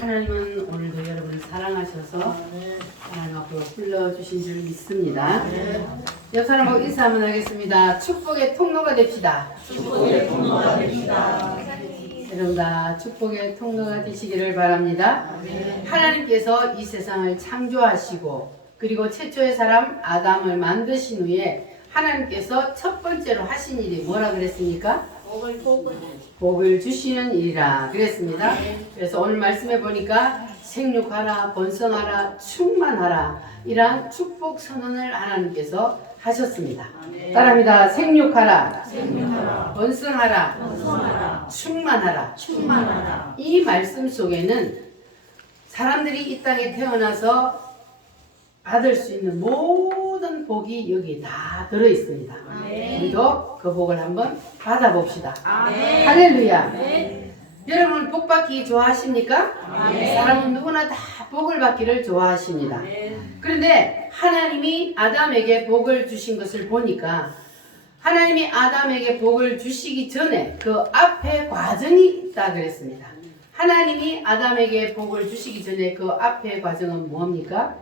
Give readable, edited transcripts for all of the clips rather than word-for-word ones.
하나님은 오늘도 여러분을 사랑하셔서 하나님 앞으로 불러주신 줄 믿습니다. 옆 사람하고 인사 한번 하겠습니다. 축복의 통로가 됩시다. 축복의 통로가 됩시다. 여러분 다 축복의 통로가 되시기를 바랍니다. 하나님께서 이 세상을 창조하시고 그리고 최초의 사람 아담을 만드신 후에 하나님께서 첫 번째로 하신 일이 뭐라 그랬습니까? 복을 주시는 일이라 그랬습니다. 그래서 오늘 말씀해 보니까 생육하라, 번성하라, 충만하라 이러한 축복 선언을 하나님께서 하셨습니다. 따라합니다. 생육하라, 번성하라, 충만하라. 이 말씀 속에는 사람들이 이 땅에 태어나서 받을 수 있는 모든 복이 여기 다 들어 있습니다. 우리도 그 복을 한번 받아봅시다. 할렐루야. 여러분 복 받기 좋아하십니까? 사람은 누구나 다 복을 받기를 좋아하십니다. 그런데 하나님이 아담에게 복을 주신 것을 보니까 하나님이 아담에게 복을 주시기 전에 그 앞에 과정이 있다 그랬습니다. 하나님이 아담에게 복을 주시기 전에 그 앞에 과정은 뭡니까?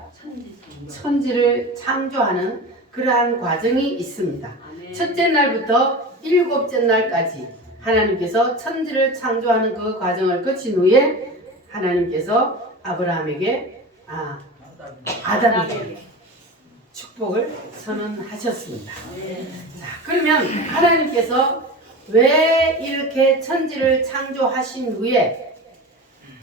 천지를 창조하는 그러한 과정이 있습니다. 첫째 날부터 일곱째 날까지 하나님께서 천지를 창조하는 그 과정을 거친 후에 하나님께서 아담에게 축복을 선언하셨습니다. 자, 그러면 하나님께서 왜 이렇게 천지를 창조하신 후에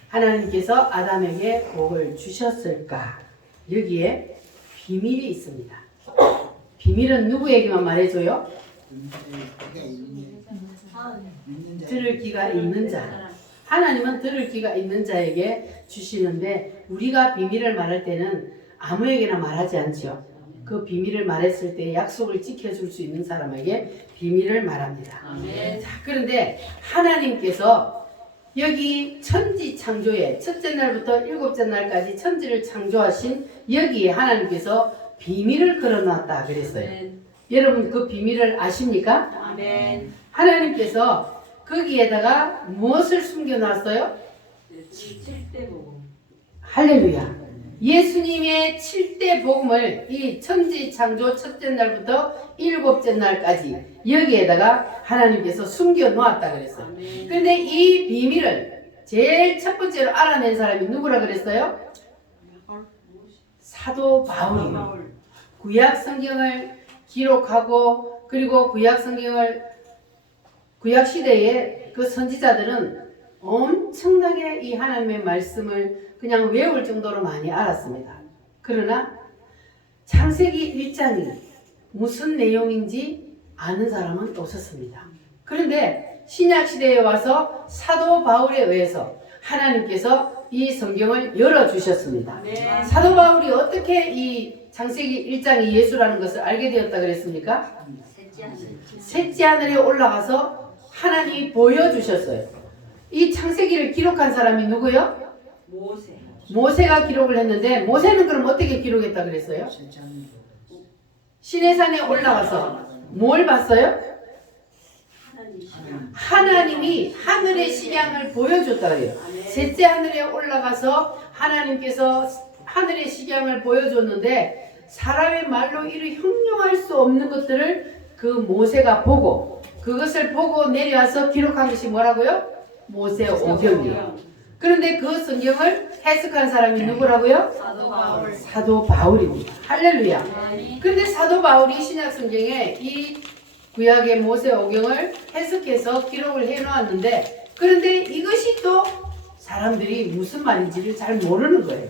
하나님께서 아담에게 복을 주셨을까? 여기에 비밀이 있습니다. 비밀은 누구에게만 말해줘요? 들을 귀가 있는 자. 하나님은 들을 귀가 있는 자에게 주시는데 우리가 비밀을 말할 때는 아무에게나 말하지 않죠. 그 비밀을 말했을 때 약속을 지켜줄 수 있는 사람에게 비밀을 말합니다. 자, 그런데 하나님께서 여기 천지 창조에 첫째 날부터 일곱째 날까지 천지를 창조하신 여기에 하나님께서 비밀을 걸어놨다 그랬어요. 여러분 그 비밀을 아십니까? 하나님께서 거기에다가 무엇을 숨겨놨어요? 7대 복음. 할렐루야. 예수님의 7대 복음을 이 천지 창조 첫째 날부터 일곱째 날까지 여기에다가 하나님께서 숨겨 놓았다 그랬어요. 그런데 이 비밀을 제일 첫 번째로 알아낸 사람이 누구라 그랬어요? 사도 바울이요. 구약 성경을 기록하고 그리고 구약 시대에 그 선지자들은 엄청나게 이 하나님의 말씀을 그냥 외울 정도로 많이 알았습니다. 그러나 창세기 1장이 무슨 내용인지 아는 사람은 없었습니다. 그런데 신약시대에 와서 사도 바울에 의해서 하나님께서 이 성경을 열어주셨습니다. 사도 바울이 어떻게 이 창세기 1장이 예수라는 것을 알게 되었다 그랬습니까? 셋째 하늘에 올라가서 하나님이 보여주셨어요. 이 창세기를 기록한 사람이 누구요? 모세가 기록을 했는데 모세는 그럼 어떻게 기록했다 그랬어요? 시내산에 올라가서 뭘 봤어요? 하나님이 하늘의 식양을 보여줬다 그래요. 셋째 하늘에 올라가서 하나님께서 하늘의 식양을 보여줬는데 사람의 말로 이루 형용할 수 없는 것들을 그 모세가 보고 그것을 보고 내려와서 기록한 것이 뭐라고요? 모세오경이에요. 그런데 그 성경을 해석한 사람이 누구라고요? 사도 바울입니다. 할렐루야. 그런데 사도 바울이 신약 성경에 이 구약의 모세오경을 해석해서 기록을 해놓았는데 그런데 이것이 또 사람들이 무슨 말인지를 잘 모르는 거예요.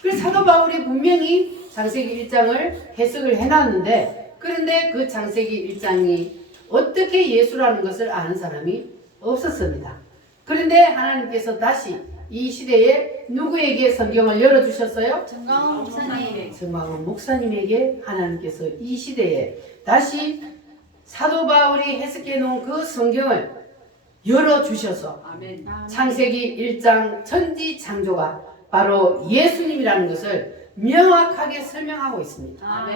그래서 사도 바울이 분명히 창세기 1장을 해석을 해놨는데 그런데 그 창세기 1장이 어떻게 예수라는 것을 아는 사람이 없었습니다. 그런데 하나님께서 다시 이 시대에 누구에게 성경을 열어주셨어요? 정광훈 목사님에게 하나님께서 이 시대에 다시 사도 바울이 해석해 놓은 그 성경을 열어주셔서 창세기 1장 천지 창조가 바로 예수님이라는 것을 명확하게 설명하고 있습니다.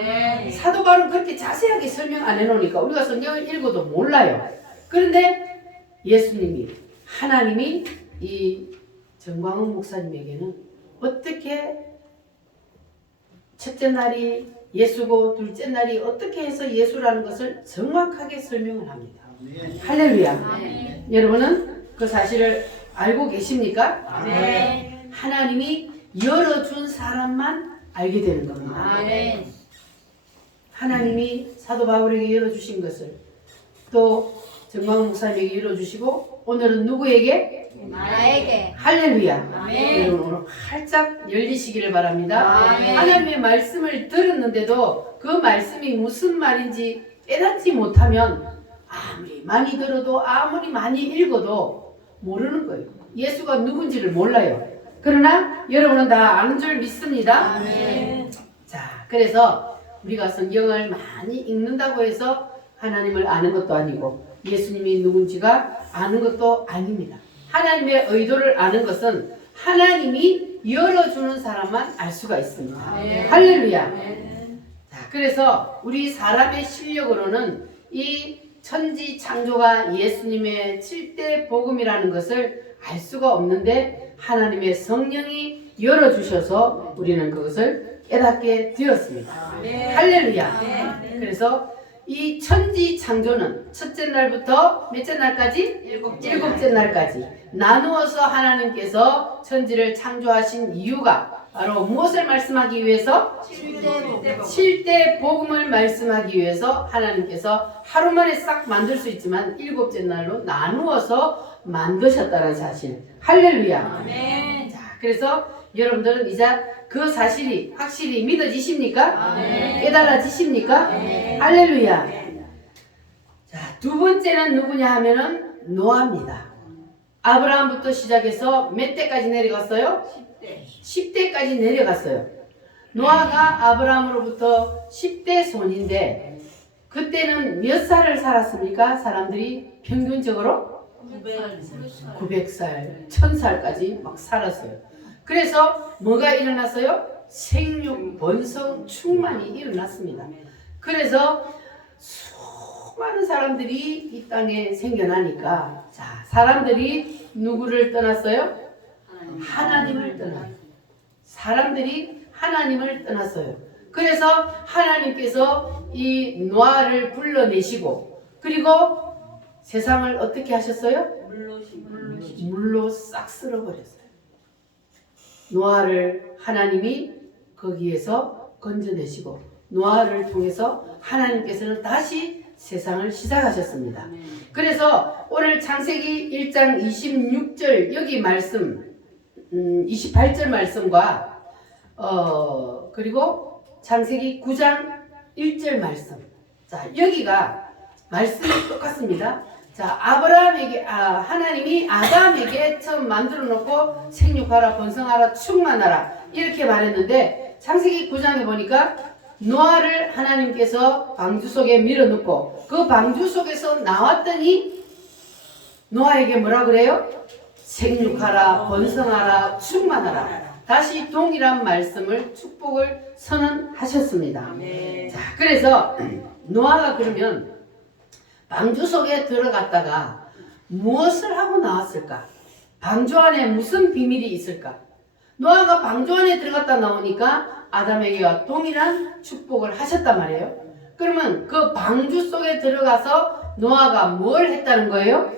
사도 바울은 그렇게 자세하게 설명 안 해놓으니까 우리가 성경을 읽어도 몰라요. 그런데 예수님이 하나님이 이 정광훈 목사님에게는 어떻게 첫째 날이 예수고 둘째 날이 어떻게 해서 예수라는 것을 정확하게 설명을 합니다. 할렐루야. 여러분은 그 사실을 알고 계십니까? 하나님이 열어준 사람만 알게 되는 겁니다. 하나님이 사도 바울에게 열어주신 것을 또 정광훈 목사님에게 열어주시고 오늘은 누구에게? 나에게. 할렐루야. 아멘. 여러분 오늘 활짝 열리시기를 바랍니다. 아멘. 하나님의 말씀을 들었는데도 그 말씀이 무슨 말인지 깨닫지 못하면 아무리 많이 들어도 아무리 많이 읽어도 모르는 거예요. 예수가 누군지를 몰라요. 그러나 여러분은 다 아는 줄 믿습니다. 아멘. 자, 그래서 우리가 성경을 많이 읽는다고 해서 하나님을 아는 것도 아니고 예수님이 누군지가 아는 것도 아닙니다. 하나님의 의도를 아는 것은 하나님이 열어주는 사람만 알 수가 있습니다. 할렐루야. 자, 그래서 우리 사람의 실력으로는 이 천지 창조가 예수님의 7대 복음이라는 것을 알 수가 없는데 하나님의 성령이 열어주셔서 우리는 그것을 깨닫게 되었습니다. 할렐루야. 그래서 이 천지 창조는 첫째 날부터 몇째 날까지? 일곱째 날까지 나누어서 하나님께서 천지를 창조하신 이유가 바로 무엇을 말씀하기 위해서? 7대 복음을 말씀하기 위해서 하나님께서 하루 만에 싹 만들 수 있지만 일곱째 날로 나누어서 만드셨다는 사실. 할렐루야. 자, 그래서 여러분들은 이제 그 사실이 확실히 믿어지십니까? 깨달아지십니까? 할렐루야. 자, 두 번째는 누구냐 하면은 노아입니다. 아브라함부터 시작해서 몇 대까지 내려갔어요? 10대까지 내려갔어요. 노아가 아브라함으로부터 10대 손인데 그때는 몇 살을 살았습니까? 사람들이 평균적으로 900살, 1000살까지 막 살았어요. 그래서 뭐가 일어났어요? 생육, 번성, 충만이 일어났습니다. 그래서 수많은 사람들이 이 땅에 생겨나니까 자, 사람들이 누구를 떠났어요? 하나님을 떠나요. 사람들이 하나님을 떠났어요. 그래서 하나님께서 이 노아를 불러내시고 그리고 세상을 어떻게 하셨어요? 물로 싹 쓸어버렸어요. 노아를 하나님이 거기에서 건져내시고 노아를 통해서 하나님께서는 다시 세상을 시작하셨습니다. 그래서 오늘 창세기 1장 26절 여기 말씀 28절 말씀과 그리고 창세기 9장 1절 말씀 자 여기가 말씀이 똑같습니다. 자, 아브라함에게 하나님이 아담에게 처음 만들어 놓고 생육하라 번성하라 충만하라 이렇게 말했는데 창세기 9장에 보니까 노아를 하나님께서 방주 속에 밀어넣고 그 방주 속에서 나왔더니 노아에게 뭐라 그래요? 생육하라 번성하라 충만하라 다시 동일한 말씀을 축복을 선언하셨습니다. 자, 그래서 노아가 그러면 방주 속에 들어갔다가 무엇을 하고 나왔을까? 방주 안에 무슨 비밀이 있을까? 노아가 방주 안에 들어갔다 나오니까 아담에게와 동일한 축복을 하셨단 말이에요. 그러면 그 방주 속에 들어가서 노아가 뭘 했다는 거예요?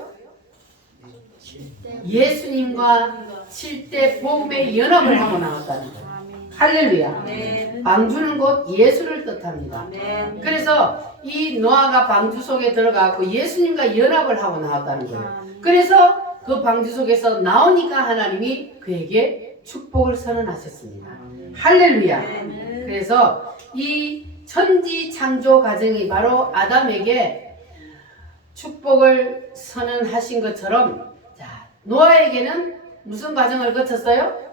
예수님과 7대 복음의 연합을 하고 나왔다는 거예요. 할렐루야. 방주는 곧 예수를 뜻합니다. 그래서 이 노아가 방주 속에 들어가고 예수님과 연합을 하고 나왔다는 거예요. 그래서 그 방주 속에서 나오니까 하나님이 그에게 축복을 선언하셨습니다. 할렐루야. 그래서 이 천지 창조 과정이 바로 아담에게 축복을 선언하신 것처럼 자, 노아에게는 무슨 과정을 거쳤어요?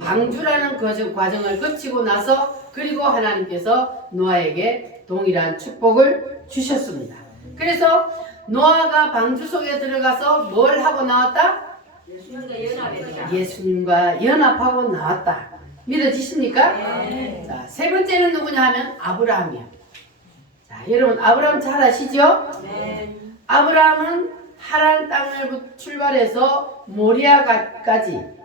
방주라는 과정을 거치고 나서 그리고 하나님께서 노아에게 동일한 축복을 주셨습니다. 그래서 노아가 방주 속에 들어가서 뭘 하고 나왔다? 예수님과 연합하고 나왔다. 믿어지십니까? 자, 세 번째는 누구냐 하면 아브라함이야. 자, 여러분 아브라함 잘 아시죠? 아브라함은 하란 땅을 출발해서 모리아까지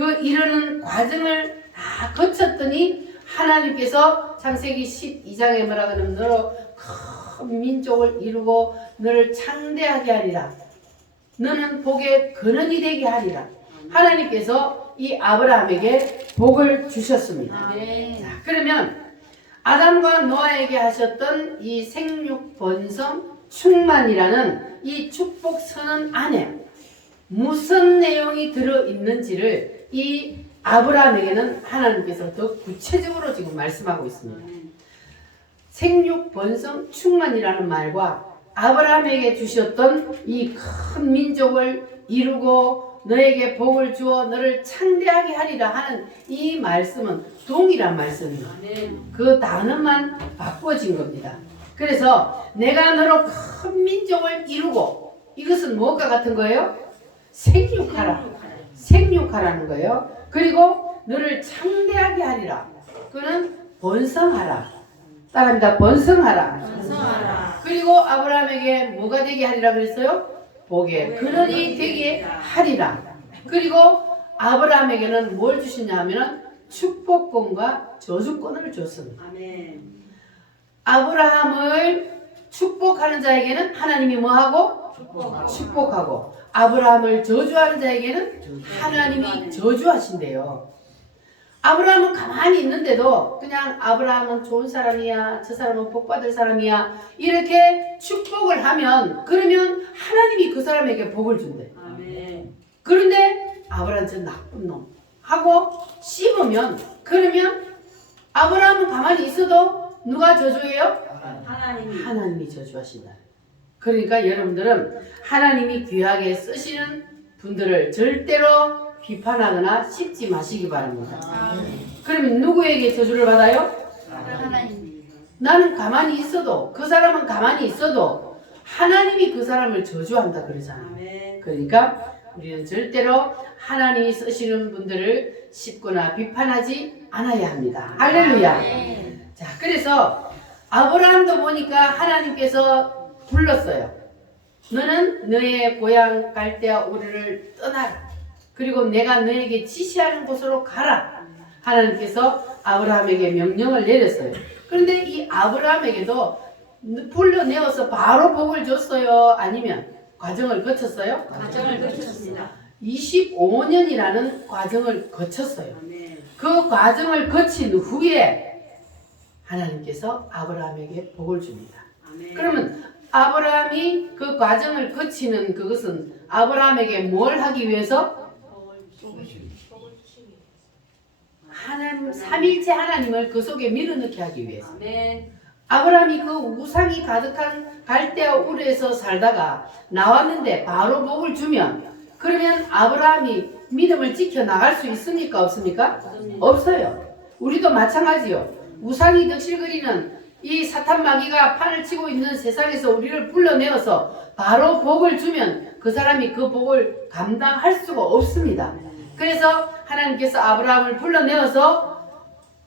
그 이르는 과정을 다 거쳤더니 하나님께서 창세기 12장에 뭐라 그러면 너로 큰 민족을 이루고 너를 창대하게 하리라. 너는 복의 근원이 되게 하리라. 하나님께서 이 아브라함에게 복을 주셨습니다. 아멘. 자, 그러면 아담과 노아에게 하셨던 이 생육 번성 충만이라는 이 축복 선언 안에 무슨 내용이 들어있는지를 이 아브라함에게는 하나님께서 더 구체적으로 지금 말씀하고 있습니다. 생육 번성 충만이라는 말과 아브라함에게 주셨던 이 큰 민족을 이루고 너에게 복을 주어 너를 창대하게 하리라 하는 이 말씀은 동일한 말씀이에요. 아멘. 그 단어만 바꿔진 겁니다. 그래서 내가 너로 큰 민족을 이루고 이것은 무엇과 같은 거예요? 생육하라. 생육하라는 거예요. 그리고 너를 창대하게 하리라. 그는 번성하라. 따라합니다. 번성하라. 번성하라. 그리고 아브라함에게 뭐가 되게 하리라 그랬어요? 복의 근원이 되게 하리라. 그리고 아브라함에게는 뭘 주시냐 하면은 축복권과 저주권을 줬습니다. 아멘. 아브라함을 축복하는 자에게는 하나님이 뭐하고? 축복하라. 축복하고 아브라함을 저주하는 자에게는 하나님이 저주하신대요. 아브라함은 가만히 있는데도 그냥 아브라함은 좋은 사람이야, 저 사람은 복받을 사람이야 이렇게 축복을 하면 그러면 하나님이 그 사람에게 복을 준대. 아멘. 그런데 아브라함 저 나쁜 놈 하고 씹으면 그러면 아브라함은 가만히 있어도 누가 저주해요? 하나님이. 하나님이 저주하신다. 그러니까 여러분들은 하나님이 귀하게 쓰시는 분들을 절대로 비판하거나 씹지 마시기 바랍니다. 그러면 누구에게 저주를 받아요? 하나님. 나는 가만히 있어도 그 사람은 가만히 있어도 하나님이 그 사람을 저주한다 그러잖아요. 아멘. 그러니까 우리는 절대로 하나님이 쓰시는 분들을 씹거나 비판하지 않아야 합니다. 할렐루야. 자, 그래서 아브라함도 보니까 하나님께서 불렀어요. 너는 너의 고향 갈대아 우르를 떠나라. 그리고 내가 너에게 지시하는 곳으로 가라. 하나님께서 아브라함에게 명령을 내렸어요. 그런데 이 아브라함에게도 불러내어서 바로 복을 줬어요? 아니면 과정을 거쳤어요? 과정을 거쳤습니다. 25년이라는 과정을 거쳤어요. 아멘. 그 과정을 거친 후에 하나님께서 아브라함에게 복을 줍니다. 아멘. 그러면 아브라함이 그 과정을 거치는 그것은 아브라함에게 뭘 하기 위해서? 하나님, 삼일체 하나님을 그 속에 밀어넣게 하기 위해서. 아멘. 아브라함이 그 우상이 가득한 갈대아 우르에서 살다가 나왔는데 바로 복을 주면 그러면 아브라함이 믿음을 지켜나갈 수 있습니까? 없습니까? 없어요. 우리도 마찬가지요. 우상이 득실거리는 이 사탄 마귀가 판을 치고 있는 세상에서 우리를 불러내어서 바로 복을 주면 그 사람이 그 복을 감당할 수가 없습니다. 그래서 하나님께서 아브라함을 불러내어서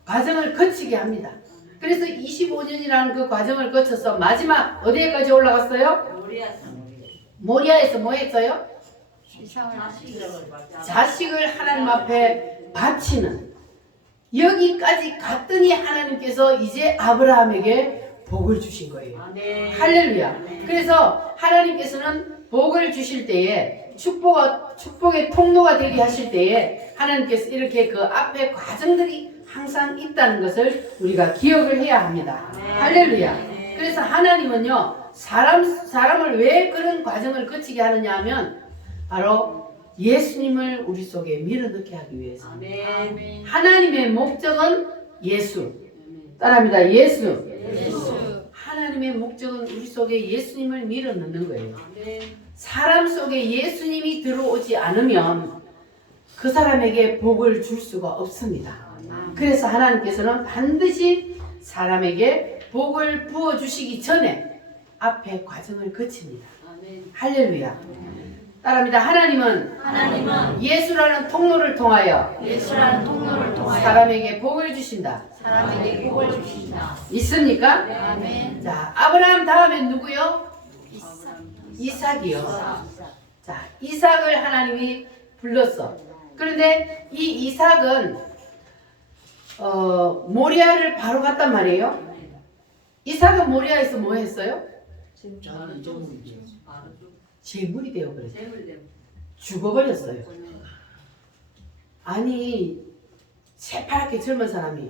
과정을 거치게 합니다. 그래서 25년이라는 그 과정을 거쳐서 마지막 어디에까지 올라갔어요? 모리아에서 뭐 했어요? 자식을 하나님 앞에 바치는 여기까지 갔더니 하나님께서 이제 아브라함에게 복을 주신 거예요. 아멘. 할렐루야. 그래서 하나님께서는 복을 주실 때에 축복의 통로가 되게 하실 때에 하나님께서 이렇게 그 앞에 과정들이 항상 있다는 것을 우리가 기억을 해야 합니다. 할렐루야. 그래서 하나님은요 사람을 왜 그런 과정을 거치게 하느냐 하면 바로 예수님을 우리 속에 밀어넣게 하기 위해서. 아멘. 하나님의 목적은 예수. 따라합니다. 예수. 예수. 하나님의 목적은 우리 속에 예수님을 밀어넣는 거예요. 아멘. 사람 속에 예수님이 들어오지 않으면 그 사람에게 복을 줄 수가 없습니다. 그래서 하나님께서는 반드시 사람에게 복을 부어주시기 전에 앞에 과정을 거칩니다. 아멘. 할렐루야. 따라합니다. 하나님은 예수라는 통로를 통하여 사람에게 복을 주신다. 사람에게 복을 주신다. 있습니까? 아멘. 자, 아브라함 다음에 누구요? 이삭이요. 자, 이삭을 하나님이 불렀어. 그런데 이 이삭은 모리아를 바로 갔단 말이에요. 이삭은 모리아에서 뭐 했어요? 재물이 되어 버렸어요. 죽어버렸어요. 아니 새파랗게 젊은 사람이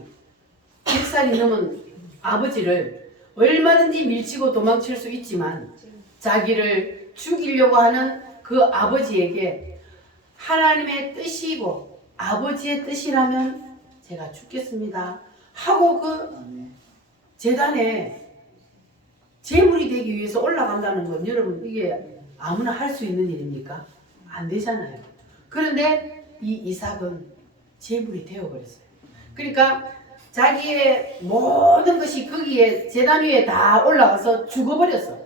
100살이 넘은 아버지를 얼마든지 밀치고 도망칠 수 있지만 자기를 죽이려고 하는 그 아버지에게 하나님의 뜻이고 아버지의 뜻이라면 제가 죽겠습니다 하고 그 제단에 제물이 되기 위해서 올라간다는 건 여러분 이게 아무나 할 수 있는 일입니까? 안 되잖아요. 그런데 이 이삭은 제물이 되어버렸어요. 그러니까 자기의 모든 것이 거기에 제단 위에 다 올라가서 죽어버렸어.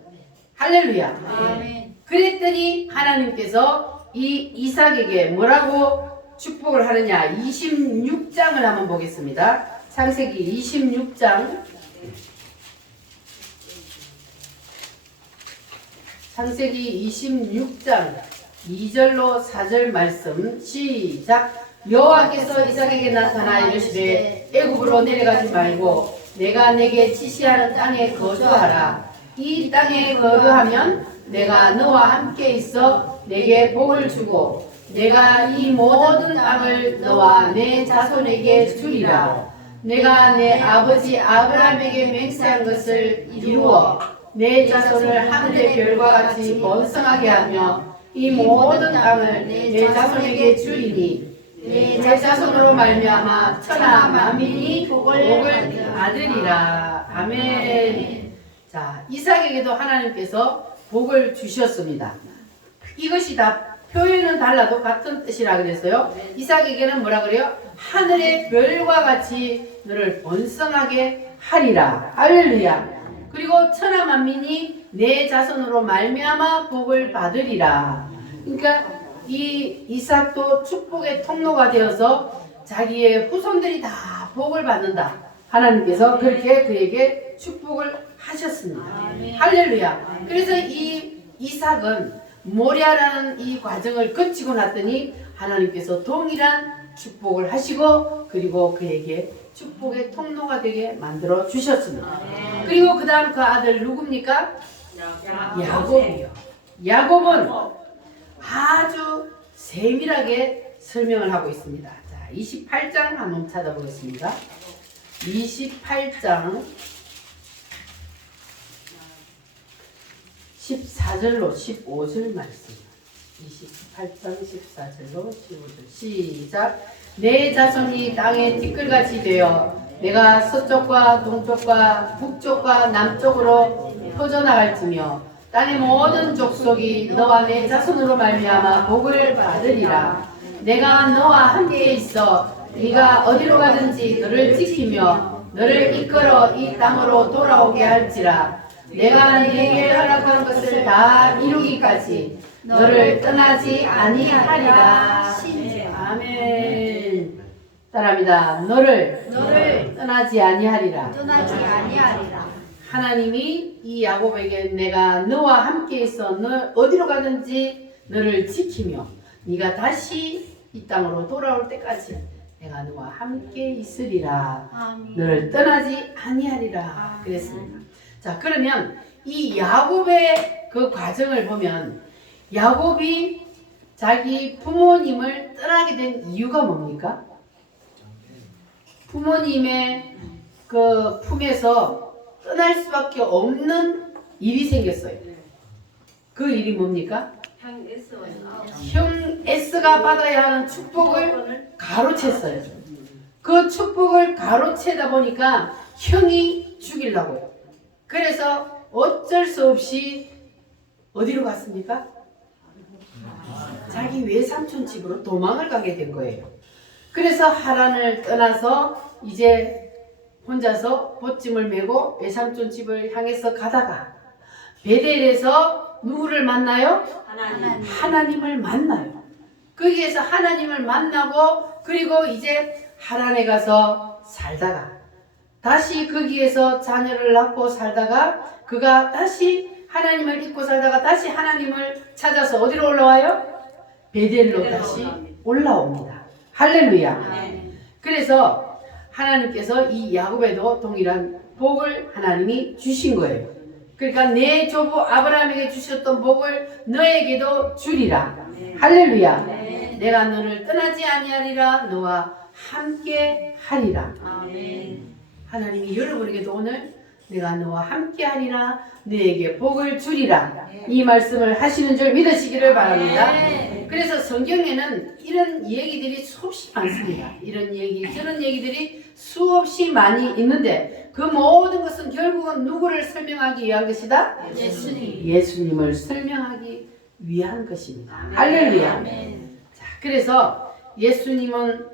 할렐루야. 아멘. 그랬더니 하나님께서 이 이삭에게 뭐라고 축복을 하느냐. 26장을 한번 보겠습니다. 창세기 26장. 창세기 26장 2절로 4절 말씀 시작. 여호와께서 이삭에게 나타나 이르시되 애굽으로 내려가지 말고 내가 내게 지시하는 땅에 거주하라. 이 땅에 거주하면 내가 너와 함께 있어 내게 복을 주고 내가 이 모든 땅을 너와 내 자손에게 주리라. 내가 내 아버지 아브라함에게 맹세한 것을 이루어 내 자손을 하늘의 별과 같이 번성하게 하며 이 모든 땅을 내 자손에게 주리니 내 자손으로 말미암아 천하 만민이 복을 받으리라. 아멘. 자, 이삭에게도 하나님께서 복을 주셨습니다. 이것이 다 표현은 달라도 같은 뜻이라 그랬어요. 이삭에게는 뭐라 그래요? 하늘의 별과 같이 너를 번성하게 하리라. 할렐루야. 그리고 천하 만민이 내 자손으로 말미암아 복을 받으리라. 그러니까 이 이삭도 축복의 통로가 되어서 자기의 후손들이 다 복을 받는다. 하나님께서 그렇게 그에게 축복을 하셨습니다. 할렐루야. 그래서 이 이삭은 모리아라는 이 과정을 거치고 났더니 하나님께서 동일한 축복을 하시고 그리고 그에게 축복의 통로가 되게 만들어 주셨습니다. 그리고 그 다음 그 아들 누굽니까? 야곱이요. 야곱은 아주 세밀하게 설명을 하고 있습니다. 자, 28장 한번 찾아보겠습니다. 28장 14절로 15절 말씀. 28장 14절로 15절 시작. 내 자손이 땅의 티끌같이 되어 내가 서쪽과 동쪽과 북쪽과 남쪽으로 퍼져나갈지며 땅의 모든 족속이 너와 내 자손으로 말미암아 복을 받으리라. 내가 너와 함께 있어 네가 어디로 가든지 너를 지키며 너를 이끌어 이 땅으로 돌아오게 할지라. 내가 네게 허락한 것을 다 이루기까지 너를 떠나지 아니하리라. 아멘. 따라합니다. 너를 떠나지 아니하리라. 하나님이 이 야곱에게 내가 너와 함께 있어 너 어디로 가든지 너를 지키며 네가 다시 이 땅으로 돌아올 때까지 내가 너와 함께 있으리라. 너를 떠나지 아니하리라. 그랬습니다. 자, 그러면 이 야곱의 그 과정을 보면 야곱이 자기 부모님을 떠나게 된 이유가 뭡니까? 부모님의 그 품에서 떠날 수밖에 없는 일이 생겼어요. 그 일이 뭡니까? 형 에스가 받아야 하는 축복을 가로챘어요. 그 축복을 가로채다 보니까 형이 죽이려고요. 그래서 어쩔 수 없이 어디로 갔습니까? 자기 외삼촌 집으로 도망을 가게 된 거예요. 그래서 하란을 떠나서 이제 혼자서 보찜을 메고 외삼촌 집을 향해서 가다가 베델에서 누구를 만나요? 하나님을 만나요. 거기에서 하나님을 만나고 그리고 이제 하란에 가서 살다가 다시 거기에서 자녀를 낳고 살다가 그가 다시 하나님을 잊고 살다가 다시 하나님을 찾아서 어디로 올라와요? 베델로 다시 올라옵니다. 할렐루야. 아멘. 그래서 하나님께서 이 야곱에도 동일한 복을 하나님이 주신 거예요. 그러니까 내 조부 아브라함에게 주셨던 복을 너에게도 주리라. 할렐루야. 아멘. 내가 너를 떠나지 아니하리라. 너와 함께 하리라. 아멘. 하나님이 여러분에게도 오늘 내가 너와 함께 하리라. 너에게 복을 주리라. 이 말씀을 하시는 줄 믿으시기를 바랍니다. 그래서 성경에는 이런 얘기들이 수없이 많습니다. 이런 얘기, 저런 얘기들이 수없이 많이 있는데 그 모든 것은 결국은 누구를 설명하기 위한 것이다? 예수님. 예수님을 설명하기 위한 것입니다. 할렐루야. 아멘. 자, 그래서 예수님은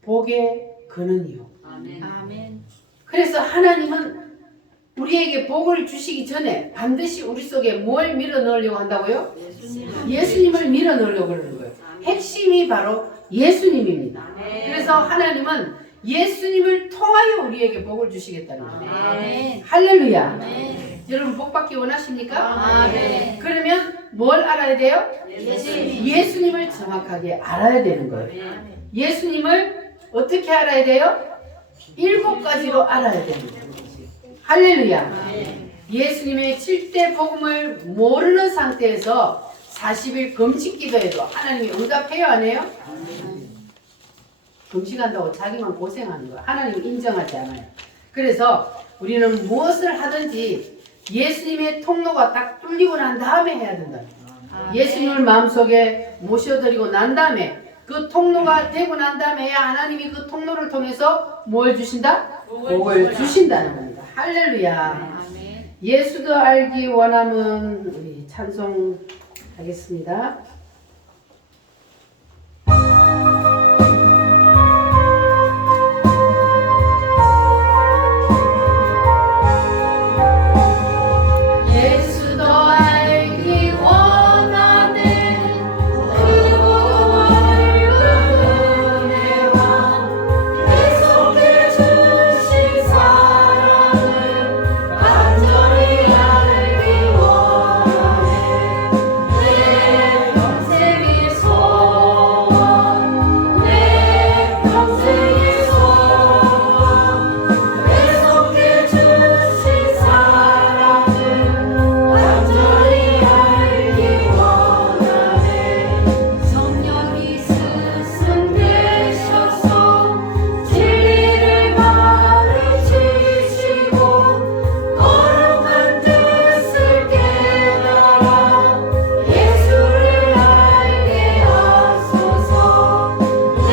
복의 근원이요. 아멘. 그래서 하나님은 우리에게 복을 주시기 전에 반드시 우리 속에 뭘 밀어 넣으려고 한다고요? 예수님을 밀어 넣으려고 그러는 거예요. 핵심이 바로 예수님입니다. 그래서 하나님은 예수님을 통하여 우리에게 복을 주시겠다는 거예요. 아멘. 할렐루야. 아멘. 여러분 복 받기 원하십니까? 아멘. 그러면 뭘 알아야 돼요? 예수님. 예수님을 정확하게 알아야 되는 거예요. 예수님을 어떻게 알아야 돼요? 7가지로 알아야 되는 거예요. 할렐루야. 예수님의 7대 복음을 모르는 상태에서 40일 금식 기도해도 하나님이 응답해요, 안 해요? 금식한다고 자기만 고생하는 거예요. 하나님 인정하지 않아요. 그래서 우리는 무엇을 하든지 예수님의 통로가 딱 뚫리고 난 다음에 해야 된다. 예수님을 마음속에 모셔드리고 난 다음에 그 통로가 되고 난 다음에 해야 하나님이 그 통로를 통해서 뭘 주신다? 복을 주신다는 겁니다. 할렐루야. 아멘. 예수도 알기 원함은 우리 찬송하겠습니다. 예수도 알기 원하는 그분의 은혜와 계속해 주신 사랑을 간절히 알기 원하네. 내 평생의 소원, 내 평생의 소원, 계속해 주신 사랑을 간절히 알기 원하네. 성령이 스승되셔서 진리를 가르치시고 거룩한 뜻을 깨달아 예수를 알게 하소서. 내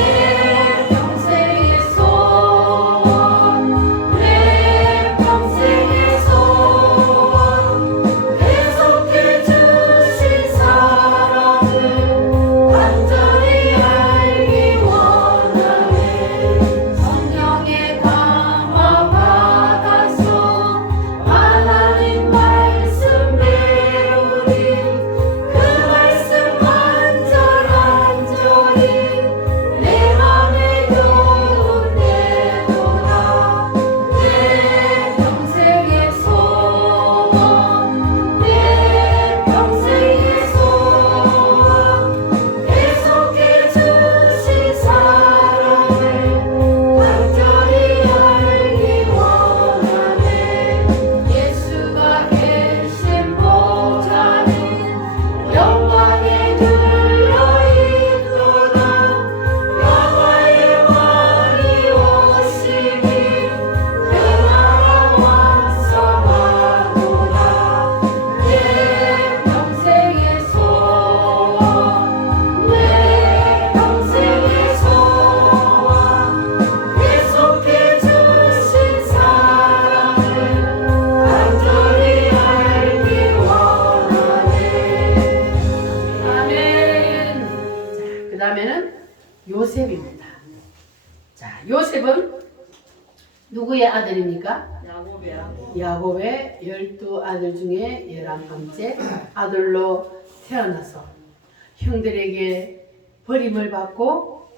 평생의 소원, 내 평생의 소원, 계속해 주신 사랑을 간절히 알기 원하네. 성령의 감화 받아서 하나님 말씀 배우리. 그 말씀 간절히 내 맘에 교훈되도다. 내 평생의 소원, 내 평생의 소원, 계속해 주신 사랑을 간절히 알기 원하네. 예수가 계신 보좌는 영광에 들려있도다. 영화의 왕이 오시니 그 나라 완성하도다. 내 평생의 소원, 내 평생의 소원, 계속해 주신 사랑을 간절히 알기 원하네. 아멘. 자, 그 다음에는 요셉입니다. 자, 요셉은 누구의 아들입니까? 야곱의 12아들 중에 11번째 아들로 태어나서 형들에게 버림을 받고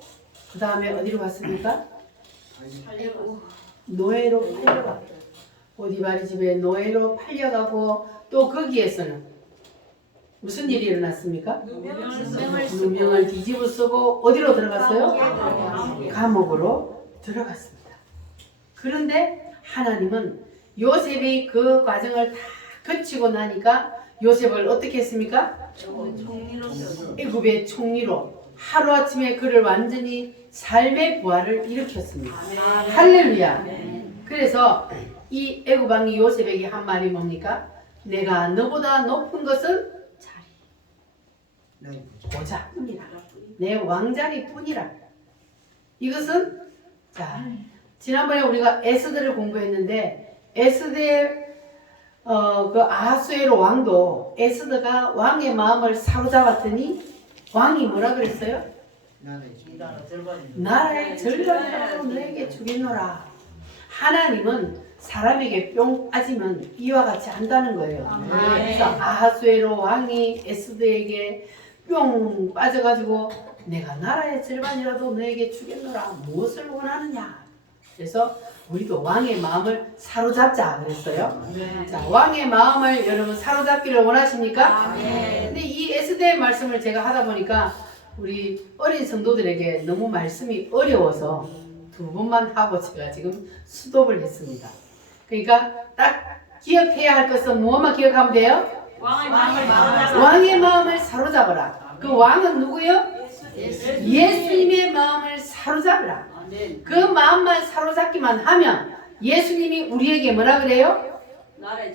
그 다음에 어디로 갔습니까? 노예로 팔려갔고 보디바리 집에 노예로 팔려가고 또 거기에서는 무슨 일이 일어났습니까? 누명을 누명을 뒤집어 쓰고 어디로 들어갔어요? 감옥으로 들어갔습니다. 그런데 하나님은 요셉이 그 과정을 다 거치고 나니까 요셉을 어떻게 했습니까? 애굽의 총리로 하루아침에 그를 완전히 삶의 부활을 일으켰습니다. 할렐루야. 그래서 이 애굽 왕이 요셉에게 한 말이 뭡니까? 내가 너보다 높은 것은 보자뿐이라. 내 왕자리뿐이라. 이것은 자 지난번에 우리가 에스더를 공부했는데 에스더의 그 아하수에로 왕도 에스더가 왕의 마음을 사로잡았더니 왕이 뭐라 그랬어요? 나라의 절반이라도 너에게 주겠노라. 하나님은 사람에게 뿅 빠지면 이와 같이 한다는 거예요. 그래서 아하수에로 왕이 에스더에게 뿅 빠져가지고 내가 나라의 절반이라도 너에게 주겠노라. 무엇을 원하느냐? 그래서 우리도 왕의 마음을 사로잡자 그랬어요. 자, 왕의 마음을 여러분 사로잡기를 원하십니까? 근데 이 에스더의 말씀을 제가 하다 보니까 우리 어린 성도들에게 너무 말씀이 어려워서 2번만 하고 제가 지금 수독을 했습니다. 그러니까 딱 기억해야 할 것은 무엇만 기억하면 돼요? 왕의 마음을 사로잡아라. 그 왕은 누구요? 예수님의 마음을 사로잡으라. 그 마음만 사로잡기만 하면 예수님이 우리에게 뭐라 그래요?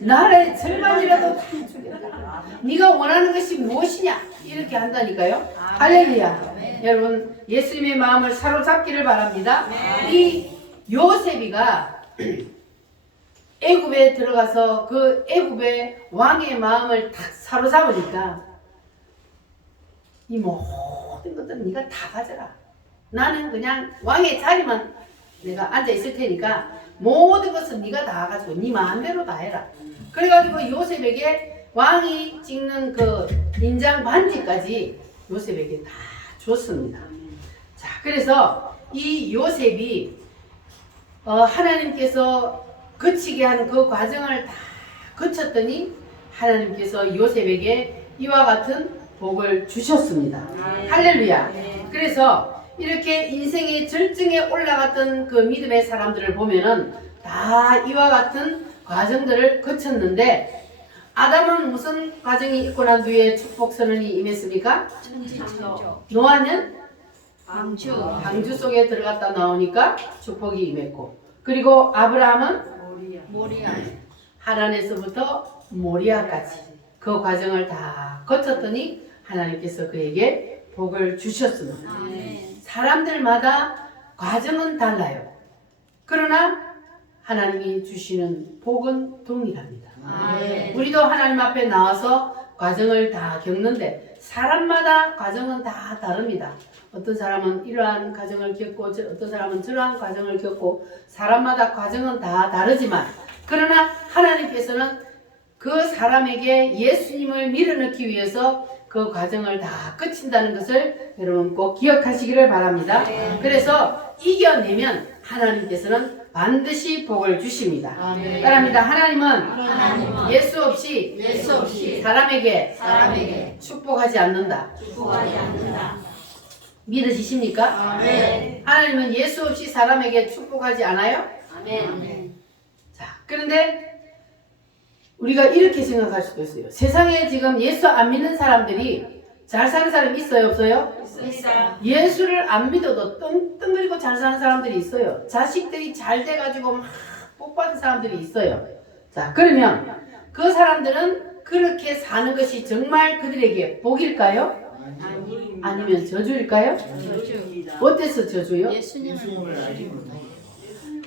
나라의 절반이라도 다 주겠다. 네가 원하는 것이 무엇이냐? 이렇게 한다니까요. 할렐루야. 여러분 예수님의 마음을 사로잡기를 바랍니다. 이 요셉이가 애굽에 들어가서 그 애굽의 왕의 마음을 탁 사로잡으니까 이 모든 것들은 네가 다 가져라. 나는 그냥 왕의 자리만 내가 앉아 있을 테니까 모든 것은 네가 다 가지고 네 마음대로 다 해라. 그래가지고 요셉에게 왕이 찍는 그 인장 반지까지 요셉에게 다 줬습니다. 자, 그래서 이 요셉이 하나님께서 거치게 하는 그 과정을 다 거쳤더니 하나님께서 요셉에게 이와 같은 복을 주셨습니다. 할렐루야. 그래서 이렇게 인생의 절정에 올라갔던 그 믿음의 사람들을 보면은 다 이와 같은 과정들을 거쳤는데 아담은 무슨 과정이 있고 난 뒤에 축복 선언이 임했습니까? 노아는 방주 속에 들어갔다 나오니까 축복이 임했고, 그리고 아브라함은 하란에서부터 모리아까지 그 과정을 다 거쳤더니 하나님께서 그에게 복을 주셨습니다. 사람들마다 과정은 달라요. 그러나 하나님이 주시는 복은 동일합니다. 우리도 하나님 앞에 나와서 과정을 다 겪는데 사람마다 과정은 다 다릅니다. 어떤 사람은 이러한 과정을 겪고 어떤 사람은 저러한 과정을 겪고 사람마다 과정은 다 다르지만 그러나 하나님께서는 그 사람에게 예수님을 밀어넣기 위해서 그 과정을 다 끝인다는 것을 여러분 꼭 기억하시기를 바랍니다. 그래서 이겨내면 하나님께서는 반드시 복을 주십니다. 따라합니다. 하나님은 예수 없이 사람에게 축복하지 않는다. 믿으시십니까? 하나님은 예수 없이 사람에게 축복하지 않아요? 자, 그런데 우리가 이렇게 생각할 수도 있어요. 세상에 지금 예수 안 믿는 사람들이 잘 사는 사람이 있어요, 없어요? 예수를 안 믿어도 떵떵거리고 잘 사는 사람들이 있어요. 자식들이 잘 돼가지고 막 복받은 사람들이 있어요. 자, 그러면 그 사람들은 그렇게 사는 것이 정말 그들에게 복일까요? 아니면 저주일까요? 어때서 저주요?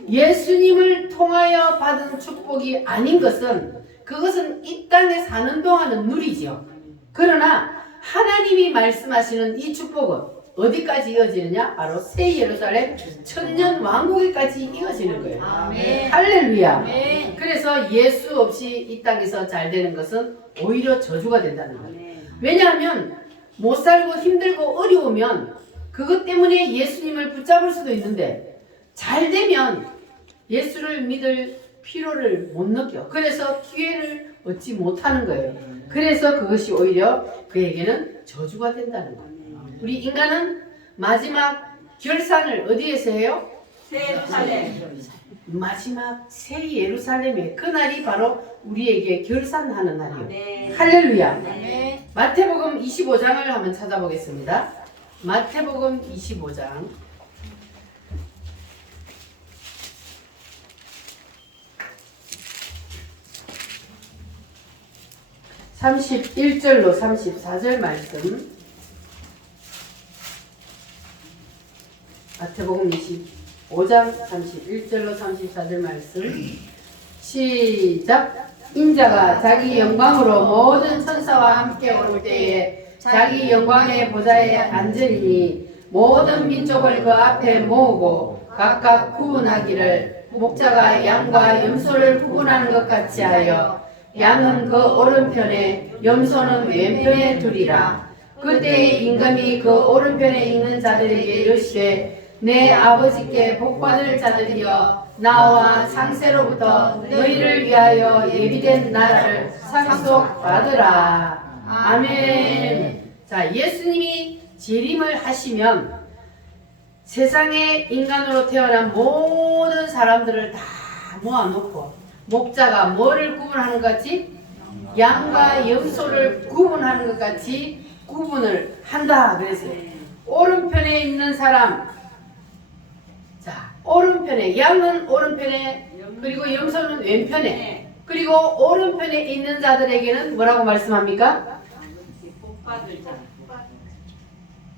예수님을 통하여 받은 축복이 아닌 것은 그것은 이 땅에 사는 동안은 누리죠. 그러나 하나님이 말씀하시는 이 축복은 어디까지 이어지느냐? 바로 새 예루살렘 천년 왕국에까지 이어지는 거예요. 할렐루야. 그래서 예수 없이 이 땅에서 잘 되는 것은 오히려 저주가 된다는 거예요. 왜냐하면 못 살고 힘들고 어려우면 그것 때문에 예수님을 붙잡을 수도 있는데 잘 되면 예수를 믿을 필요를 못 느껴. 그래서 기회를 얻지 못하는 거예요. 그래서 그것이 오히려 그에게는 저주가 된다는 거예요. 우리 인간은 마지막 결산을 어디에서 해요? 마지막 새 예루살렘에 그날이 바로 우리에게 결산하는 날이에요. 할렐루야. 네. 마태복음 25장을 한번 찾아보겠습니다. 마태복음 25장 31절로 34절 말씀. 마태복음 25장 31절로 34절 말씀. 시작. 인자가 자기 영광으로 모든 천사와 함께 올 때에 자기 영광의 보좌에 앉으리니 모든 민족을 그 앞에 모으고 각각 구분하기를 목자가 양과 염소를 구분하는 것 같이 하여 양은 그 오른편에 염소는 왼편에 두리라. 그때에 임금이 그 오른편에 있는 자들에게 이르시되 내 아버지께 복받을 자들이여 나와 창세로부터 너희를 위하여 예비된 나라를 상속받으라. 아멘. 자, 예수님이 재림을 하시면 세상에 인간으로 태어난 모든 사람들을 다 모아놓고 목자가 뭐를 구분하는 것 같이? 양과 염소를 구분하는 것 같이 구분을 한다 그랬어요. 오른편에 있는 사람, 자, 오른편에, 양은 오른편에, 그리고 염소는 왼편에, 그리고 오른편에 있는 자들에게는 뭐라고 말씀합니까?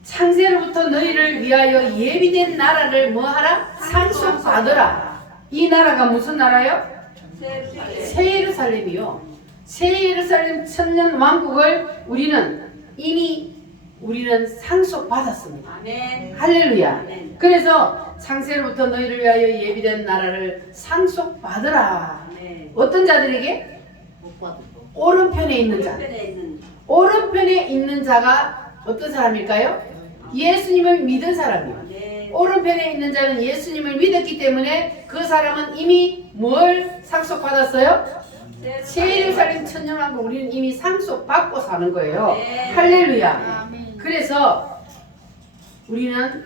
창세로부터 너희를 위하여 예비된 나라를 뭐하라? 상속받으라. 이 나라가 무슨 나라요? 새 예루살렘이요. 새 예루살렘 천년 왕국을 우리는 상속받았습니다. 아멘. 할렐루야. 아멘. 그래서 창세로부터 너희를 위하여 예비된 나라를 상속받으라. 아멘. 어떤 자들에게? 오른편에 있는 자. 오른편에 있는 자가 어떤 사람일까요? 예수님을 믿은 사람이요. 아멘. 오른편에 있는 자는 예수님을 믿었기 때문에 그 사람은 이미 뭘 상속받았어요? 새 예루살렘 천년왕국 우리는 이미 상속받고 사는 거예요. 네. 할렐루야. 아멘. 그래서 우리는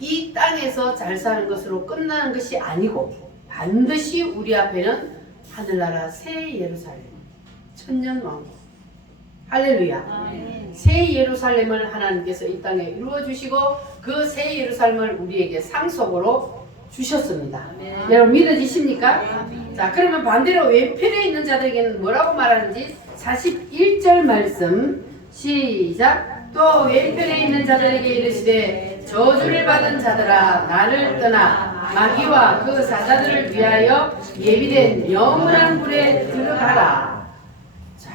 이 땅에서 잘 사는 것으로 끝나는 것이 아니고 반드시 우리 앞에는 하늘나라 새 예루살렘 천년왕국 할렐루야. 아멘. 새 예루살렘을 하나님께서 이 땅에 이루어 주시고 그 새 예루살렘을 우리에게 상속으로 주셨습니다. 아멘. 여러분 믿어지십니까? 아멘. 자, 그러면 반대로 왼편에 있는 자들에게는 뭐라고 말하는지 41절 말씀 시작. 또 왼편에 있는 자들에게 이르시되 저주를 받은 자들아 나를 떠나 마귀와 그 사자들을 위하여 예비된 영원한 불에 들어가라. 자,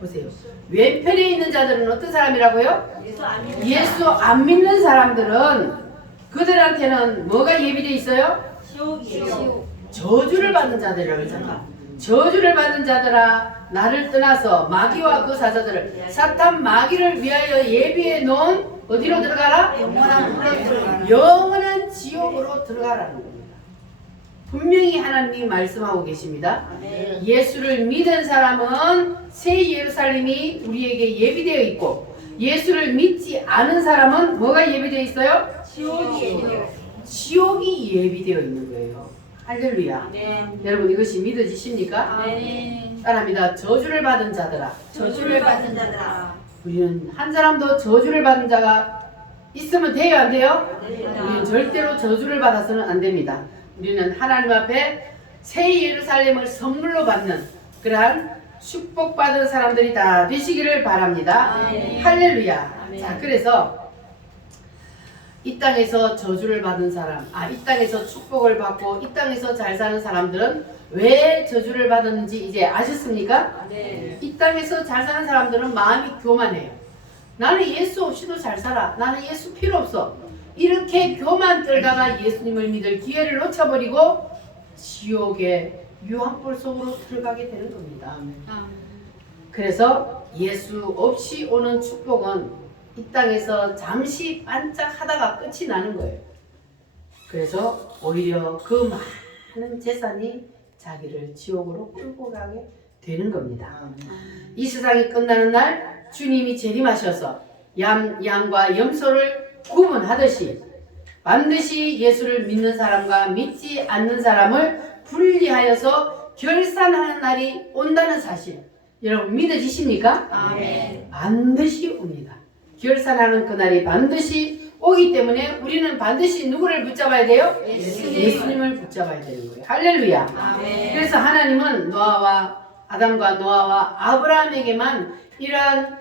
보세요. 왼편에 있는 자들은 어떤 사람이라고요? 예수 안 믿는 사람들은 그들한테는 뭐가 예비되어 있어요? 저주를 받은 자들이라고 했잖아. 저주를 받은 자들아 나를 떠나서 마귀와 그 사자들을 사탄 마귀를 위하여 예비해 놓은 어디로 들어가라? 영원한 지옥으로 들어가라는 겁니다. 분명히 하나님이 말씀하고 계십니다. 예수를 믿은 사람은 새 예루살렘이 우리에게 예비되어 있고 예수를 믿지 않은 사람은 뭐가 예비되어 있어요? 지옥이 예비되어 있는 거예요. 할렐루야. 아멘. 여러분 이것이 믿어지십니까? 아멘. 따라합니다. 저주를 받은 자들아. 저주를 받은 자들아. 우리는 한 사람도 저주를 받은 자가 있으면 돼요, 안 돼요? 우리는 절대로 저주를 받아서는 안 됩니다. 우리는 하나님 앞에 새 예루살렘을 선물로 받는 그러한 축복받은 사람들이 다 되시기를 바랍니다. 아멘. 할렐루야. 아멘. 자, 그래서 이 땅에서 저주를 받은 사람, 이 땅에서 축복을 받고 이 땅에서 잘 사는 사람들은 왜 저주를 받았는지 이제 아셨습니까? 네. 이 땅에서 잘 사는 사람들은 마음이 교만해요. 나는 예수 없이도 잘 살아. 나는 예수 필요 없어. 이렇게 교만 들다가 예수님을 믿을 기회를 놓쳐버리고 지옥의 유황불 속으로 들어가게 되는 겁니다. 그래서 예수 없이 오는 축복은 이 땅에서 잠시 반짝하다가 끝이 나는 거예요. 그래서 오히려 그 많은 재산이 자기를 지옥으로 끌고 가게 되는 겁니다. 이 세상이 끝나는 날 주님이 재림하셔서 양과 염소를 구분하듯이 반드시 예수를 믿는 사람과 믿지 않는 사람을 분리하여서 결산하는 날이 온다는 사실, 여러분 믿어지십니까? 아멘. 반드시 옵니다. 결산하는 그날이 반드시 오기 때문에 우리는 반드시 누구를 붙잡아야 돼요? 예수님을 붙잡아야 되는 거예요. 할렐루야. 아멘. 그래서 하나님은 아담과 노아와 아브라함에게만 이러한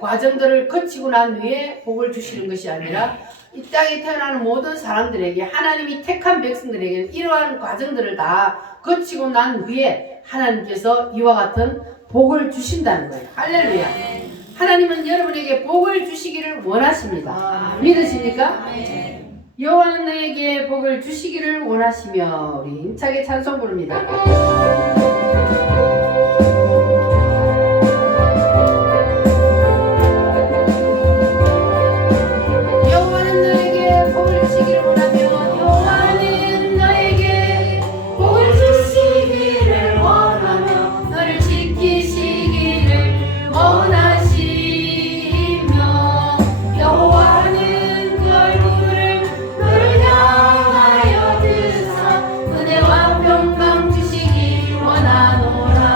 과정들을 거치고 난 후에 복을 주시는 것이 아니라 이 땅에 태어나는 모든 사람들에게, 하나님이 택한 백성들에게 이러한 과정들을 다 거치고 난 후에 하나님께서 이와 같은 복을 주신다는 거예요. 할렐루야. 하나님은 여러분에게 복을 주시기를 원하십니다. 믿으십니까? 여호와는 너에게 복을 주시기를 원하시며, 우리 힘차게 찬송 부릅니다. 여호와는 너에게 복을 주시기를 원하며, 여호와는 너에게 복을 주시기를 원하며 너를 지키시기를 원하시며, 여호와는 그 얼굴을 너를 향하여 드사 은혜와 평강 주시기 원하노라.